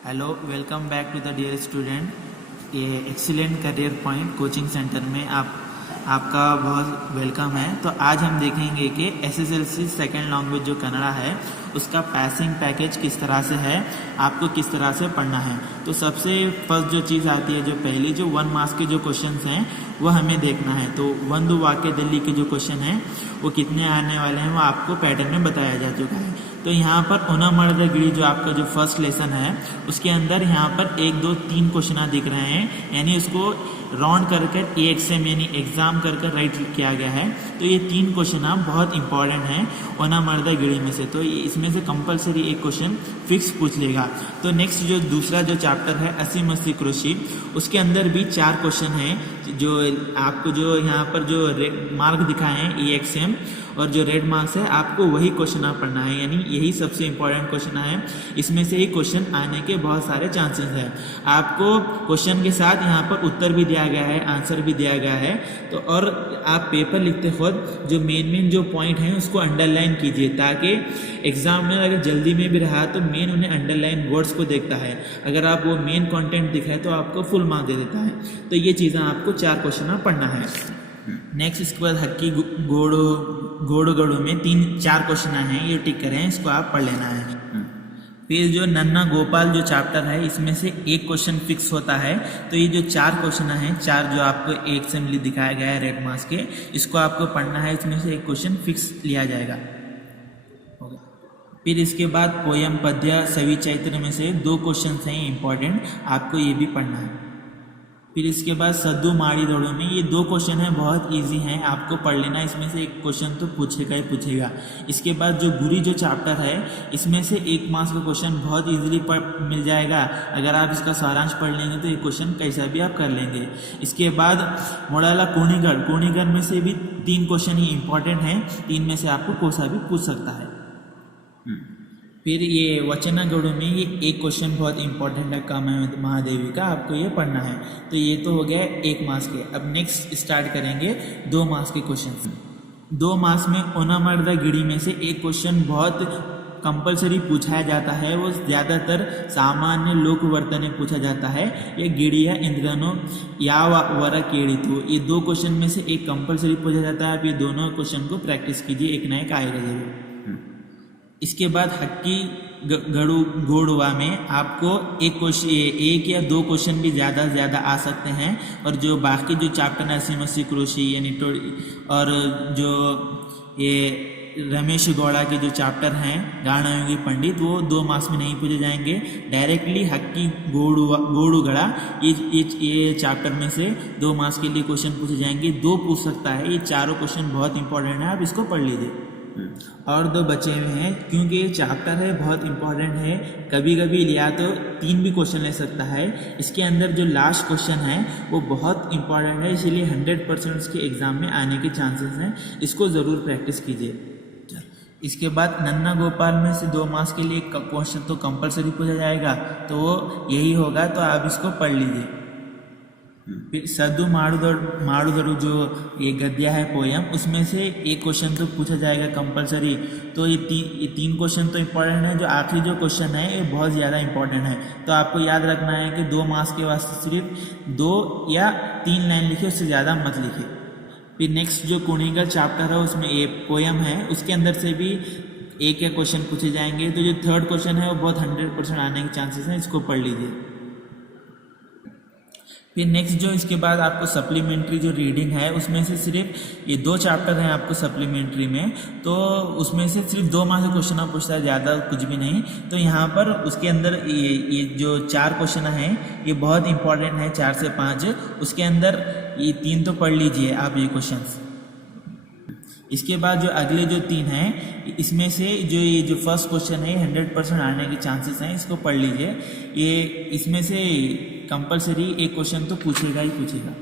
Hello, welcome back to the dear student. ये excellent career point coaching centre में आपका बहुत वेलकम है। तो आज हम देखेंगे कि एसएसएलसी सेकेंड लैंग्वेज जो कन्नड़ा है उसका पासिंग पैकेज किस तरह से है, आपको किस तरह से पढ़ना है। तो सबसे फर्स्ट जो चीज़ आती है, जो पहली जो 1 मार्क्स के जो क्वेश्चंस हैं वो हमें देखना है। तो वंदु वाक्य दिल्ली के जो क्वेश्चन हैं वो कितने आने वाले हैं वो आपको पैटर्न में बताया जा चुका है। तो यहाँ पर ओना मर्द गिड़ी जो आपका जो फर्स्ट लेसन है उसके अंदर यहाँ पर 1 2 3 क्वेश्चन दिख रहे हैं, यानी उसको राउंड कर एएक्सएम यानी एग्जाम कर राइट किया गया है। तो ये 3 क्वेश्चन बहुत इंपॉर्टेंट हैं ओना मर्द गिड़ी में से, तो इसमें से कंपलसरी एक क्वेश्चन फिक्स पूछ लेगा। तो नेक्स्ट जो दूसरा जो चैप्टर है 80 मस्ती कृषि, उसके अंदर भी 4 क्वेश्चन हैं। जो आपको जो यहाँ पर जो मार्क दिखाए हैं एएक्सएम और जो रेड मार्क्स है आपको वही क्वेश्चन पढ़ना है, यानी यही सबसे इंपॉर्टेंट क्वेश्चन है। इसमें से ही क्वेश्चन आने के बहुत सारे चांसेस हैं। आपको क्वेश्चन के साथ यहाँ पर उत्तर भी दिया गया है, आंसर भी दिया गया है। तो और आप पेपर लिखते खुद जो मेन जो पॉइंट हैं उसको अंडरलाइन कीजिए, ताकि एग्जामिनर अगर जल्दी में भी रहा तो मेन उन्हें अंडरलाइन वर्ड्स को देखता है। अगर आप वो मेन कंटेंट दिखाए तो आपको फुल मार्क दे देता है। तो ये चीज़ें आपको 4 क्वेश्चन पढ़ना है। नेक्स्ट इसके बाद हक्की गोड़ो गड़ो में 3-4 क्वेश्चन हैं, ये टिक करें, इसको आप पढ़ लेना है। फिर जो नन्ना गोपाल जो चैप्टर है इसमें से एक क्वेश्चन फिक्स होता है। तो ये जो 4 क्वेश्चन हैं, 4 जो आपको एक असेंबली दिखाया गया है रेड मार्क्स के, इसको आपको पढ़ना है। इसमें से एक क्वेश्चन फिक्स लिया जाएगा। फिर इसके बाद पोयम पद्य सवि चैत्र में से 2 क्वेश्चन हैं इंपॉर्टेंट, आपको ये भी पढ़ना है। फिर इसके बाद सद्दू माड़ी दौड़ो में ये 2 क्वेश्चन हैं, बहुत इजी हैं, आपको पढ़ लेना। इसमें से एक क्वेश्चन तो पूछेगा ही पूछेगा। इसके बाद जो गुरी जो चैप्टर है इसमें से 1 मार्क्स का क्वेश्चन बहुत इजीली मिल जाएगा। अगर आप इसका सारांश पढ़ लेंगे तो ये क्वेश्चन कैसा भी आप कर लेंगे। इसके बाद मोड़ाला कोणीगढ़ में से भी 3 क्वेश्चन ही इंपॉर्टेंट हैं, 3 में से आपको कोई सा भी पूछ सकता है। फिर ये वचनागढ़ में ये एक क्वेश्चन बहुत इंपॉर्टेंट है कामायत महादेवी का, आपको ये पढ़ना है। तो ये तो हो गया 1 मार्क्स के। अब नेक्स्ट स्टार्ट करेंगे 2 मार्क्स के क्वेश्चन। 2 मार्क्स में ओना मर्दा गिड़ी में से एक क्वेश्चन बहुत कंपलसरी पूछा जाता है, वो ज़्यादातर सामान्य लोक वर्तन में पूछा जाता है। ये गिड़िया इंद्रनो या वर केड़ितु, ये 2 क्वेश्चन में से एक कंपलसरी पूछा जाता है। आप ये दोनों क्वेश्चन को प्रैक्टिस कीजिए, एक ना एक आएगा जरूर। इसके बाद हक्की गोड़वा में आपको एक या 2 क्वेश्चन भी ज़्यादा से ज़्यादा आ सकते हैं। और जो बाकी जो चैप्टर 80 मस्ती कृषि यानी और जो ये रमेश गौड़ा के जो चैप्टर हैं गाणायोगी पंडित, वो 2 मार्क्स में नहीं पूछे जाएंगे। डायरेक्टली हक्की गोड़ू गड़ा ये चैप्टर में से 2 मार्क्स के लिए क्वेश्चन पूछे जाएंगे। 2 पूछ सकता है। ये चारों क्वेश्चन बहुत इंपॉर्टेंट है, आप इसको पढ़ लीजिए। और 2 बचे हुए हैं, क्योंकि ये चैप्टर है बहुत इंपॉर्टेंट है। कभी कभी लिया तो 3 भी क्वेश्चन ले सकता है। इसके अंदर जो लास्ट क्वेश्चन है वो बहुत इंपॉर्टेंट है, इसीलिए 100% इसके एग्जाम में आने के चांसेस हैं। इसको ज़रूर प्रैक्टिस कीजिए। इसके बाद नन्ना गोपाल में से 2 मार्क्स के लिए क्वेश्चन तो कंपलसरी पूछा जाएगा, तो वो यही होगा, तो आप इसको पढ़ लीजिए। फिर सद्दू माड़ुदड़ू जो ये गद्या है पोयम, उसमें से एक क्वेश्चन तो पूछा जाएगा कंपलसरी। तो ये 3 क्वेश्चन तो इम्पॉर्टेंट है। जो आखिरी जो क्वेश्चन है ये बहुत ज़्यादा इंपॉर्टेंट है, तो आपको याद रखना है कि 2 मार्क्स के वास्ते सिर्फ 2 या 3 लाइन लिखिए, उससे ज़्यादा मत लिखिए। फिर नेक्स्ट जो कुणीगढ़ चैप्टर है उसमें ये पोयम है, उसके अंदर से भी एक या क्वेश्चन पूछे जाएंगे। तो जो 3rd क्वेश्चन है वो बहुत 100% आने के चांसेस हैं, इसको पढ़ लीजिए। फिर नेक्स्ट जो इसके बाद आपको सप्लीमेंट्री जो रीडिंग है उसमें से सिर्फ ये 2 चैप्टर हैं आपको सप्लीमेंट्री में, तो उसमें से सिर्फ 2 मार्क्स का क्वेश्चन आप पूछता है, ज़्यादा कुछ भी नहीं। तो यहाँ पर उसके अंदर ये जो 4 क्वेश्चन हैं ये बहुत इंपॉर्टेंट है, 4 से 5। उसके अंदर ये 3 तो पढ़ लीजिए आप ये क्वेश्चन। इसके बाद जो अगले जो 3 हैं इसमें से जो फर्स्ट क्वेश्चन है 100% आने के चांसेस हैं, इसको पढ़ लीजिए। ये इसमें से कंपलसरी एक क्वेश्चन तो पूछेगा ही पूछेगा।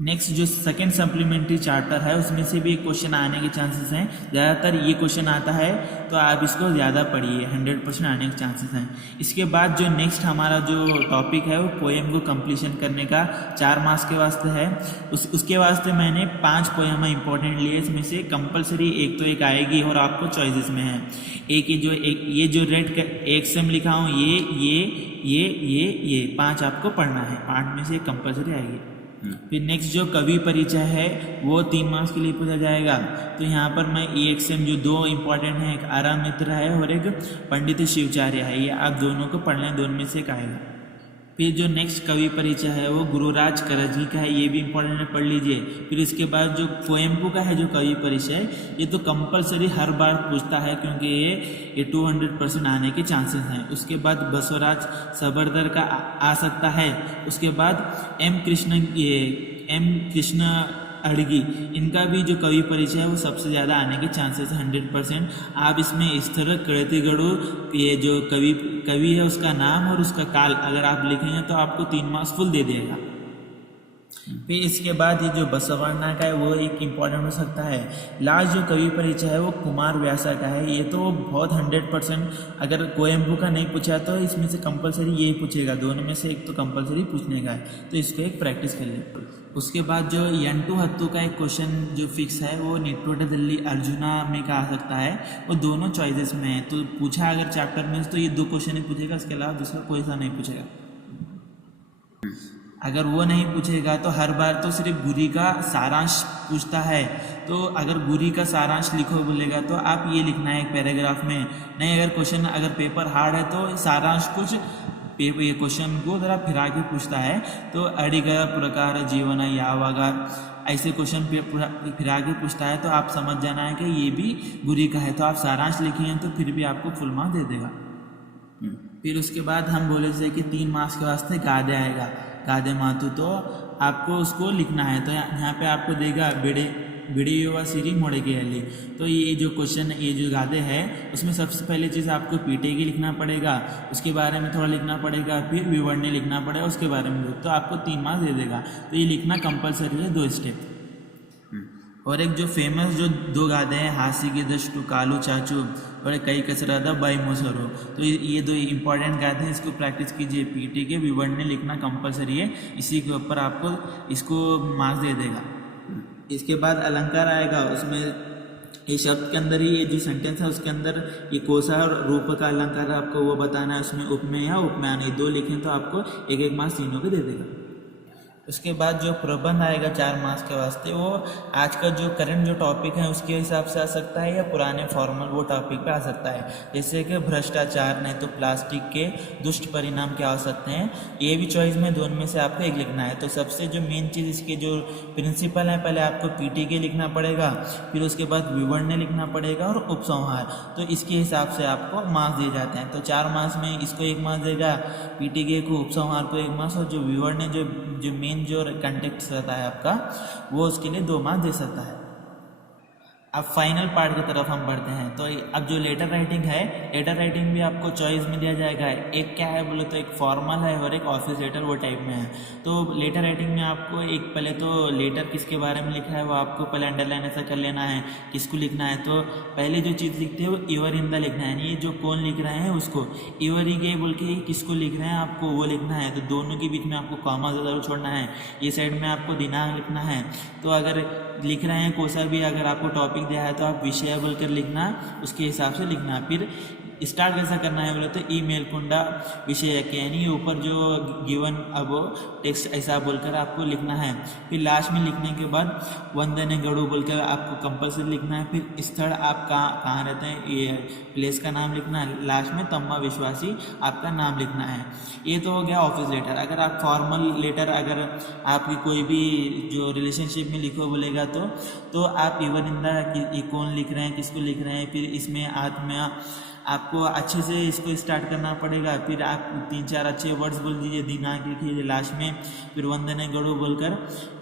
नेक्स्ट जो सेकंड सप्लीमेंट्री चार्टर है उसमें से भी एक क्वेश्चन आने के चांसेस हैं। ज़्यादातर ये क्वेश्चन आता है तो आप इसको ज़्यादा पढ़िए, 100% आने के चांसेस हैं। इसके बाद जो नेक्स्ट हमारा जो टॉपिक है वो पोएम को कंप्लीशन करने का 4 मार्क्स के वास्ते है। उसके वास्ते मैंने 5 पोएम इंपॉर्टेंट लिए, इसमें से कंपलसरी एक तो एक आएगी और आपको चॉइसेस में है। एक ये जो रेड एक सेम लिखा हूँ ये 5 आपको पढ़ना है, 5 में से एक कंपलसरी आएगी। फिर नेक्स्ट जो कवि परिचय है वो 3 मार्क्स के लिए पूछा जाएगा। तो यहाँ पर मैं एक सेम जो 2 इंपॉर्टेंट है, एक आराम मित्र है और एक पंडित शिवाचार्य है, ये आप दोनों को पढ़ लें, दोनों में से एक आएगा। फिर जो नेक्स्ट कवि परिचय है वो गुरुराज करजी का है, ये भी इंपॉर्टेंट है, पढ़ लीजिए। फिर इसके बाद जो पोएम्पू का है जो कवि परिचय, ये तो कंपलसरी हर बार पूछता है क्योंकि ये 200% आने के चांसेस हैं। उसके बाद बसवराज सबरदर का आ सकता है। उसके बाद एम कृष्ण अड़गी, इनका भी जो कवि परिचय है वो सबसे ज़्यादा आने के चांसेस है 100%। आप इसमें इस तरह कड़तीगढ़ ये जो कवि है उसका नाम और उसका काल अगर आप लिखेंगे तो आपको 3 मार्क्स फुल दे देगा। फिर इसके बाद ये जो बसवण्णा का है वो एक इम्पॉर्टेंट हो सकता है। लास्ट जो कवि परिचय है वो कुमार व्यासा का है, ये तो बहुत 100%, अगर कोयम्बू का नहीं पूछा तो इसमें से कंपलसरी यही पूछेगा, दोनों में से एक तो कंपलसरी पूछने का है, तो इसको एक प्रैक्टिस कर ले। उसके बाद जो यंटू हत्तू का एक क्वेश्चन जो फिक्स है वो निट्टोडा दिल्ली अर्जुना में का आ सकता है, वो दोनों चॉइसेस में है। तो पूछा अगर चैप्टर में तो ये 2 क्वेश्चन ही पूछेगा, इसके अलावा दूसरा कोई सा नहीं पूछेगा। अगर वो नहीं पूछेगा तो हर बार तो सिर्फ गुरी का सारांश पूछता है, तो अगर गुरी का सारांश लिखो बोलेगा तो आप ये लिखना है एक पैराग्राफ में। नहीं, अगर क्वेश्चन अगर पेपर हार्ड है तो सारांश कुछ ये क्वेश्चन को जरा फिरा के पूछता है, तो अड़िगर प्रकार जीवन यावगा ऐसे क्वेश्चन फिरा के पूछता है, तो आप समझ जाना है कि ये भी गुरी का है। तो आप सारांश लिखेंगे तो फिर भी आपको फुल मार्क्स दे देगा। फिर उसके बाद हम बोले थे कि 3 मार्क्स के वास्ते गादे आएगा, गादे मातु, तो आपको उसको लिखना है। तो यहाँ पे आपको देगा बिड़ी युवा सीरी मोड़े के अली। तो ये जो क्वेश्चन ये जो गादे है उसमें सबसे पहले चीज़ आपको पीटे की लिखना पड़ेगा, उसके बारे में थोड़ा लिखना पड़ेगा, फिर विवरणी लिखना पड़ेगा, उसके बारे में तो आपको 3 मार्क्स दे देगा। तो ये लिखना कंपलसरी है, 2 स्टेप। और एक जो फेमस जो 2 गादे हैं, हासी के दस्टू कालू चाचू और कई कसरादा बाई मोसरो, तो ये 2 इंपॉर्टेंट गादे हैं, इसको प्रैक्टिस कीजिए। पीटी के विवरणी लिखना कंपलसरी है, इसी के ऊपर आपको इसको मार्क्स दे देगा। इसके बाद अलंकार आएगा, उसमें ये शब्द के अंदर ही ये जो सेंटेंस है उसके अंदर ये कोसा और रूप का अलंकार आपको वो बताना है, उसमें उपमेय या उपमान ये 2 लिखें तो आपको 1-1 मार्क्स तीनों के दे देगा। उसके बाद जो प्रबंध आएगा 4 मार्क्स के वास्ते, वो आज का जो करंट जो टॉपिक है उसके हिसाब से आ सकता है या पुराने फॉर्मल वो टॉपिक पे आ सकता है। जैसे कि भ्रष्टाचार, नहीं तो प्लास्टिक के दुष्ट परिणाम क्या हो सकते हैं, ये भी चॉइस में दोनों में से आपको एक लिखना है। तो सबसे जो मेन चीज़ इसके जो प्रिंसिपल है, पहले आपको पीटी के लिखना पड़ेगा, फिर उसके बाद विवरणी लिखना पड़ेगा और उपसंहार, तो इसके हिसाब से आपको मार्क्स दिए जाते हैं। तो 4 मार्क्स में इसको 1 मार्क्स देगा, पीटी के को, उपसंहार को 1 मार्क्स, और जो विवरणी जो मेन जो कंटेक्ट रहता है आपका वो उसके लिए 2 मार्क्स दे सकता है। अब फाइनल पार्ट की तरफ हम बढ़ते हैं। तो अब जो लेटर राइटिंग है, लेटर राइटिंग भी आपको चॉइस में दिया जाएगा। एक क्या है बोले तो एक फॉर्मल है और एक ऑफिस लेटर वो टाइप में है। तो लेटर राइटिंग में आपको एक पहले तो लेटर किसके बारे में लिखा है वो आपको पहले अंडरलाइन ऐसा कर लेना है, किसको लिखना है। तो पहले जो चीज़ लिखते हैं वो इवर इन द लिखना है, यानी जो कौन लिख रहे हैं उसको इवर ही गए बोल के किसको लिख रहे हैं आपको वो लिखना है। तो दोनों के बीच में आपको कॉमा ज़रूर छोड़ना है। ये साइड में आपको दिनांक लिखना है। तो अगर लिख रहे हैं कोसा भी, अगर आपको टॉपिक दिया है तो आप विषय बोलकर लिखना, उसके हिसाब से लिखना। फिर स्टार्ट कैसा करना है बोले तो ईमेल कुंडा विषय के, यानी ऊपर जो गिवन अब टेक्स्ट ऐसा बोलकर आपको लिखना है। फिर लास्ट में लिखने के बाद वंदने गढ़ू बोलकर आपको कंपलसरी लिखना है। फिर स्थल आप कहाँ रहते हैं ये प्लेस का नाम लिखना है। लास्ट में तम्मा विश्वासी आपका नाम लिखना है। ये तो हो गया ऑफिस लेटर। अगर आप फॉर्मल लेटर अगर आपकी कोई भी जो रिलेशनशिप में लिखो बोलेगा तो आप इवन इन द कौन लिख रहे हैं, किसको लिख रहे हैं, फिर इसमें आपको अच्छे से इसको स्टार्ट करना पड़ेगा। फिर आप 3-4 अच्छे वर्ड्स बोल दीजिए, दिनांक लिखिए लास्ट में, फिर वंदने गड़ो बोलकर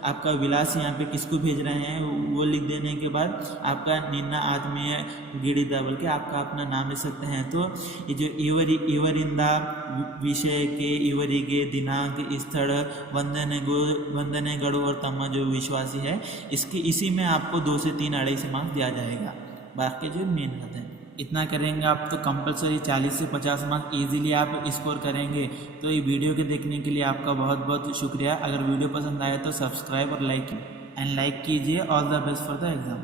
आपका विलास यहाँ पे किसको भेज रहे हैं वो लिख देने के बाद आपका निन्ना आत्मीय गिड़िदा बोल के आपका अपना नाम लिख सकते हैं। तो ये जो ಇವರಿಂದ विषयಕ್ಕೆ ಇವರಿಗೆ दिनांक स्थल वंदनेगढ़ और तम्मा जो विश्वासी है इसी में आपको 2 से 3 2.5 मार्क्स दिया जाएगा। बाकी जो मेन बात है इतना करेंगे आप तो कंपलसरी 40 से 50 मार्क्स इजीली आप स्कोर करेंगे। तो ये वीडियो के देखने के लिए आपका बहुत बहुत शुक्रिया। अगर वीडियो पसंद आए तो सब्सक्राइब और लाइक कीजिए। All the best for the exam.